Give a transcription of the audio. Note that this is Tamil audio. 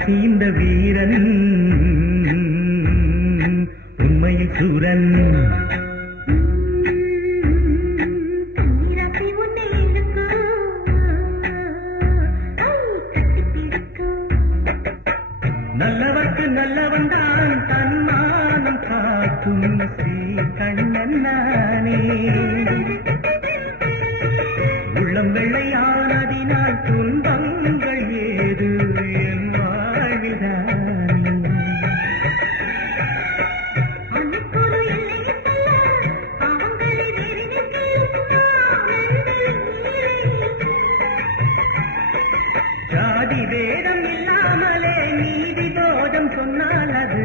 ராசி இந்த வீரன் உண்மையை சூரன் நல்லவர்க்கு நல்லவன் தான் தன்மானம் காக்கும் ஸ்ரீ கண்ணன் நானே உள்ளம் வெள்ளையானதினால் துன்பங்கள் ஏது என் வாழ்விதானே ஜாதி வேதம் இல்லாமலே நீதி போதம் சொன்னால் அது